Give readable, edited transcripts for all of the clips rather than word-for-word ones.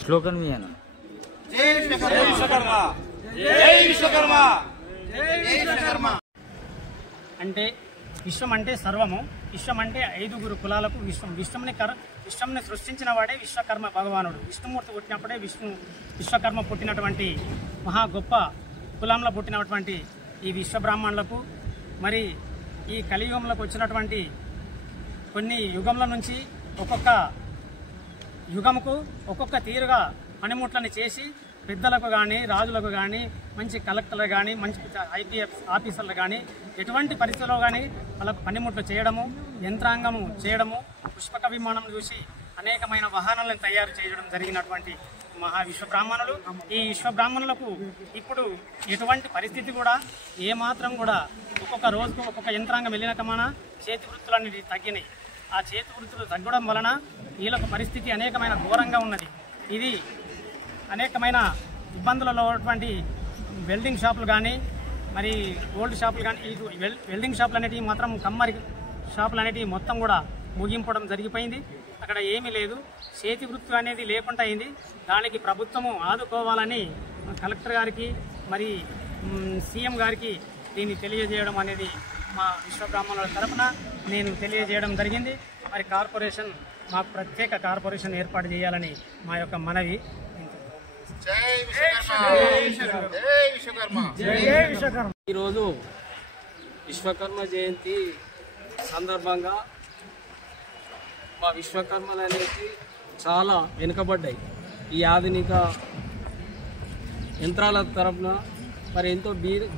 శ్లోకం మీయన జై విశ్వకర్మ జై విశ్వకర్మ జై విశ్వకర్మ అంటే విశ్వం అంటే సర్వము, విశ్వం అంటే 5 కులాలకు విశ్వం. విశ్వంని సృష్టించిన వాడే విశ్వకర్మ భగవానుడు. విష్ణుమూర్తి పుట్టినప్పుడే విశ్వకర్మ పుట్టినటువంటి మహా గొప్ప కులంలో పుట్టినటువంటి ఈ విశ్వబ్రాహ్మణులకు మరి ఈ కలియుగంలోకి వచ్చినటువంటి కొన్ని యుగంల నుంచి ఒక్కొక్క యుగముకు ఒక్కొక్క తీరుగా పనిముట్లని చేసి పెద్దలకు కానీ రాజులకు కానీ మంచి కలెక్టర్లు కానీ మంచి ఐపీఎస్ ఆఫీసర్లు కానీ ఎటువంటి పరిస్థితుల్లో కానీ వాళ్ళకు పనిముట్లు చేయడము, యంత్రాంగము చేయడము, పుష్పక విమానం చూసి అనేకమైన వాహనాలను తయారు చేయడం జరిగినటువంటి మహా విశ్వబ్రాహ్మణులు. ఈ విశ్వబ్రాహ్మణులకు ఇప్పుడు ఎటువంటి పరిస్థితి కూడా ఏమాత్రం కూడా ఒక్కొక్క రోజుకు ఒక్కొక్క యంత్రాంగం వెళ్ళినకమాన చేతి వృత్తులన్నీ తగ్గినాయి. ఆ చేతి వృత్తులు తగ్గడం వలన వీళ్ళకు పరిస్థితి అనేకమైన ఘోరంగా ఉన్నది. ఇది అనేకమైన ఇబ్బందులలో ఉన్నటువంటి వెల్డింగ్ షాపులు కానీ మరి గోల్డ్ షాపులు కానీ ఈ వెల్డింగ్ షాపులు అనేటివి మాత్రం కమ్మరి షాపులు అనేటివి మొత్తం కూడా ముగింపడం జరిగిపోయింది. అక్కడ ఏమీ లేదు, చేతి వృత్తి అనేది లేకుండా అయింది. దానికి ప్రభుత్వము ఆదుకోవాలని కలెక్టర్ గారికి మరి సీఎం గారికి దీన్ని తెలియజేయడం అనేది మా విశ్వబ్రాహ్మణుల తరఫున నేను తెలియజేయడం జరిగింది. మరి కార్పొరేషన్ మాకు ప్రత్యేక కార్పొరేషన్ ఏర్పాటు చేయాలని మా యొక్క మనవి. ఈరోజు విశ్వకర్మ జయంతి సందర్భంగా మా విశ్వకర్మలు అనేది చాలా వెనుకబడ్డాయి. ఈ ఆధునిక యంత్రాల తరఫున మరి ఎంతో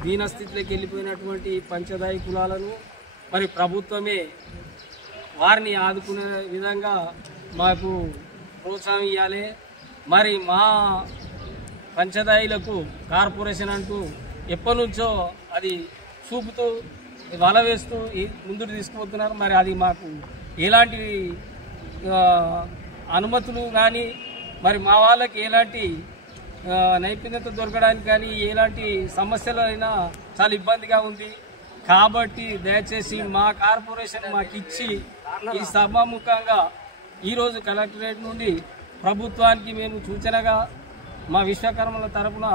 దీనస్థితిలోకి వెళ్ళిపోయినటువంటి పంచదాయి కులాలను మరి ప్రభుత్వమే వారిని ఆదుకునే విధంగా మాకు ప్రోత్సాహం ఇవ్వాలి. మరి మా పంచదాయిలకు కార్పొరేషన్ అంటూ ఎప్పటి నుంచో అది చూపుతూ వల వేస్తూ ముందుకు తీసుకుపోతున్నారు. మరి అది మాకు ఎలాంటి అనుమతులు కానీ మరి మా వాళ్ళకి ఎలాంటి నైపుణ్యత దొరకడానికి కానీ ఎలాంటి సమస్యలు అయినా చాలా ఇబ్బందిగా ఉంది. కాబట్టి దయచేసి మా కార్పొరేషన్ మాకు ఇచ్చి ఈ సభాముఖంగా ఈరోజు కలెక్టరేట్ నుండి ప్రభుత్వానికి మేము సూచనగా మా విశ్వకర్మల తరపున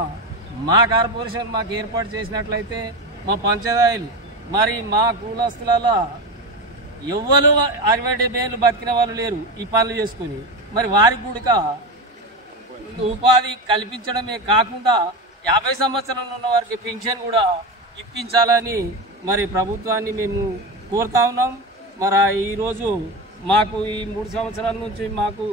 మా కార్పొరేషన్ మాకు ఏర్పాటు చేసినట్లయితే మా పంచదాయిలు మరి మా కులస్తులలో ఎవ్వరు 60-70 ఏళ్ళు బతికిన వాళ్ళు లేరు ఈ పనులు చేసుకుని. మరి వారికి కూడా ఉపాధి కల్పించడమే కాకుండా 50 సంవత్సరాలు ఉన్న వారికి పెన్షన్ కూడా ఇప్పించాలని మరి ప్రభుత్వాన్ని మేము కోరుతా ఉన్నాం. మరి ఈరోజు మాకు ఈ 3 సంవత్సరాల నుంచి మాకు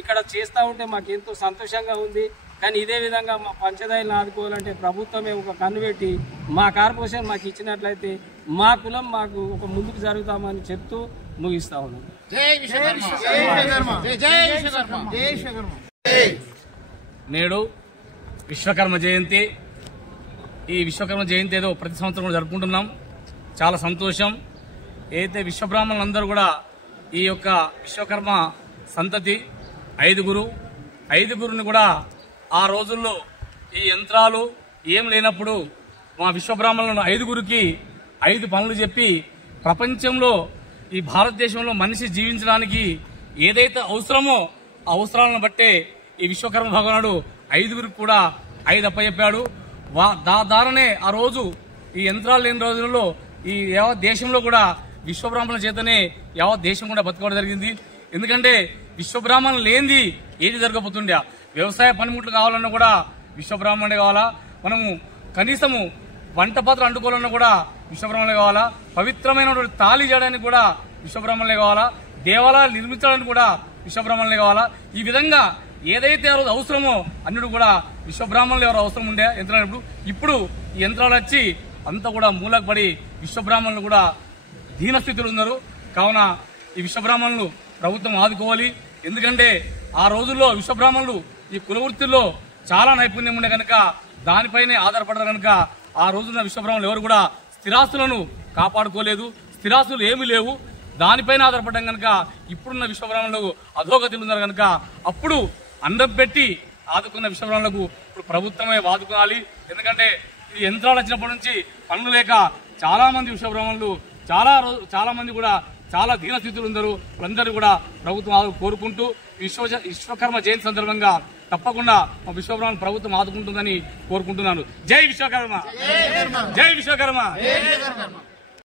ఇక్కడ చేస్తూ ఉంటే మాకు ఎంతో సంతోషంగా ఉంది. కానీ ఇదే విధంగా మా పంచదాయిలను ఆదుకోవాలంటే ప్రభుత్వమే ఒక కన్ను పెట్టి మా కార్పొరేషన్ మాకు ఇచ్చినట్లయితే మా కులం మాకు ఒక ముందుకు జరుగుతామని చెప్తూ ముగిస్తా ఉన్నాం. నేడు విశ్వకర్మ జయంతి. ఈ విశ్వకర్మ జయంతి ఏదో ప్రతి సంవత్సరం కూడా జరుపుకుంటున్నాం. చాలా సంతోషం. అయితే విశ్వబ్రాహ్మణులందరూ కూడా ఈ యొక్క విశ్వకర్మ సంతతి 5గురుని కూడా ఆ రోజుల్లో ఈ యంత్రాలు ఏం లేనప్పుడు మా విశ్వబ్రాహ్మణులను 5గురికి 5 పనులు చెప్పి ప్రపంచంలో ఈ భారతదేశంలో మనిషి జీవించడానికి ఏదైతే అవసరమో ఆ అవసరాలను బట్టే ఈ విశ్వకర్మ భగవానుడు 5గురికి కూడా 5 అప్పచెప్పాడు. దాదానే ఆ రోజు ఈ యంత్రాలు లేని రోజులలో ఈ యావత్ దేశంలో కూడా విశ్వబ్రాహ్మణుల చేతనే యావత్ దేశం కూడా బతుకోవడం జరిగింది. ఎందుకంటే విశ్వబ్రాహ్మణులు లేనిది ఏది జరగబోతుండే. వ్యవసాయ పనిముట్లు కావాలన్నా కూడా విశ్వబ్రాహ్మణుడే కావాలా. మనము కనీసము వంట పాత్ర అంటుకోవాలన్నా కూడా విశ్వబ్రాహ్మణులే కావాలా. పవిత్రమైనటువంటి తాళి చేయడానికి కూడా విశ్వబ్రాహ్మణులే కావాలా. దేవాలయాలు నిర్మించడానికి కూడా విశ్వబ్రాహ్మణులే కావాలా. ఈ విధంగా ఏదైతే ఆ రోజు అవసరమో అన్నిటి కూడా విశ్వబ్రాహ్మణులు ఎవరు అవసరం ఉండే యంత్రాలు. ఇప్పుడు ఈ యంత్రాలు వచ్చి అంతా కూడా మూలకు పడి విశ్వబ్రాహ్మణులు కూడా దీనస్థితులు ఉన్నారు. కావున ఈ విశ్వబ్రాహ్మణులు ప్రభుత్వం ఆదుకోవాలి. ఎందుకంటే ఆ రోజుల్లో విశ్వబ్రాహ్మణులు ఈ కులవృత్తుల్లో చాలా నైపుణ్యం ఉండే కనుక దానిపైనే ఆధారపడ్డారు కనుక ఆ రోజున విశ్వబ్రాహ్మణులు ఎవరు కూడా స్థిరాస్తులను కాపాడుకోలేదు. స్థిరాస్తులు ఏమీ లేవు, దానిపైన ఆధారపడ్డం కనుక ఇప్పుడున్న విశ్వబ్రాహ్మణులకు అధోగతిలు ఉన్నారు కనుక అప్పుడు అన్నం పెట్టి ఆదుకున్న విశ్వబ్రాహ్మణులకు ఇప్పుడు ప్రభుత్వమే ఆదుకోవాలి. ఎందుకంటే ఈ యంత్రాలు వచ్చినప్పటి నుంచి పనులు లేక చాలా మంది విశ్వబ్రాహ్మణులు చాలా మంది కూడా చాలా దీనస్థితులు ఉన్నారు. వాళ్ళందరూ కూడా ప్రభుత్వం కోరుకుంటూ విశ్వకర్మ జయంతి సందర్భంగా తప్పకుండా మా విశ్వబ్రహ్మణ ప్రభుత్వం ఆదుకుంటుందని కోరుకుంటున్నాను. జై విశ్వకర్మ, జై విశ్వకర్మ.